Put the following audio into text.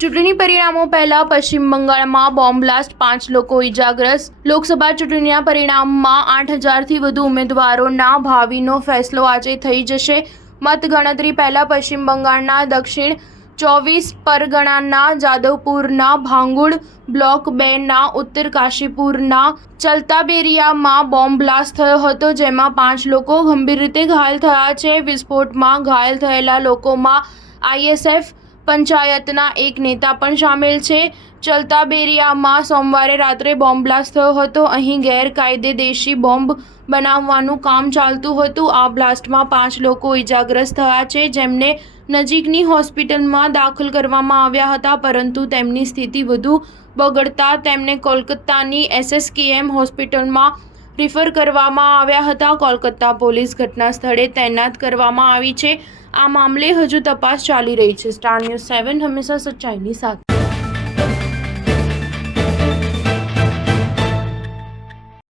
ચૂંટણી પરિણામો પહેલા પશ્ચિમ બંગાળમાં બોમ્બ બ્લાસ્ટ, 5 લોકો ઇજાગ્રસ્ત. લોકસભા ચૂંટણીના પરિણામમાં 8,000થી વધુ ઉમેદવારોના ભાવિનો ફેસલો આજે થઈ જશે. મતગણતરી પહેલા પશ્ચિમ બંગાળના દક્ષિણ 24 પરગણાના જાદવપુરના ભાંગુડ, બ્લોક 2ના ઉત્તર કાશીપુરના ચલતાબેરિયામાં બોમ્બ બ્લાસ્ટ થયો હતો, જેમાં 5 લોકો ગંભીર રીતે ઘાયલ થયા છે. વિસ્ફોટમાં ઘાયલ થયેલા લોકોમાં આઈએસએફ પંચાયતના એક નેતા પણ સામેલ છે. ચલતાબેરિયામાં સોમવારે રાત્રે બોમ્બ બ્લાસ્ટ થયો હતો. અહીં ગેરકાયદે દેશી બોમ્બ બનાવવાનું કામ ચાલતું હતું. આ બ્લાસ્ટમાં 5 લોકો ઇજાગ્રસ્ત થયા છે, જેમને નજીકની હોસ્પિટલમાં દાખલ કરવામાં આવ્યા હતા, પરંતુ તેમની સ્થિતિ વધુ બગડતા તેમને કોલકાતાની એસએસકેએમ હોસ્પિટલમાં રિફર કરવામાં આવ્યા હતા. કોલકાતા પોલીસ ઘટના સ્થળે તૈનાત કરવામાં આવી છે. આ મામલે હજુ તપાસ ચાલી રહી છે. સ્ટાર ન્યૂઝ 7 હંમેશા સચ્ચાઈની સાથે.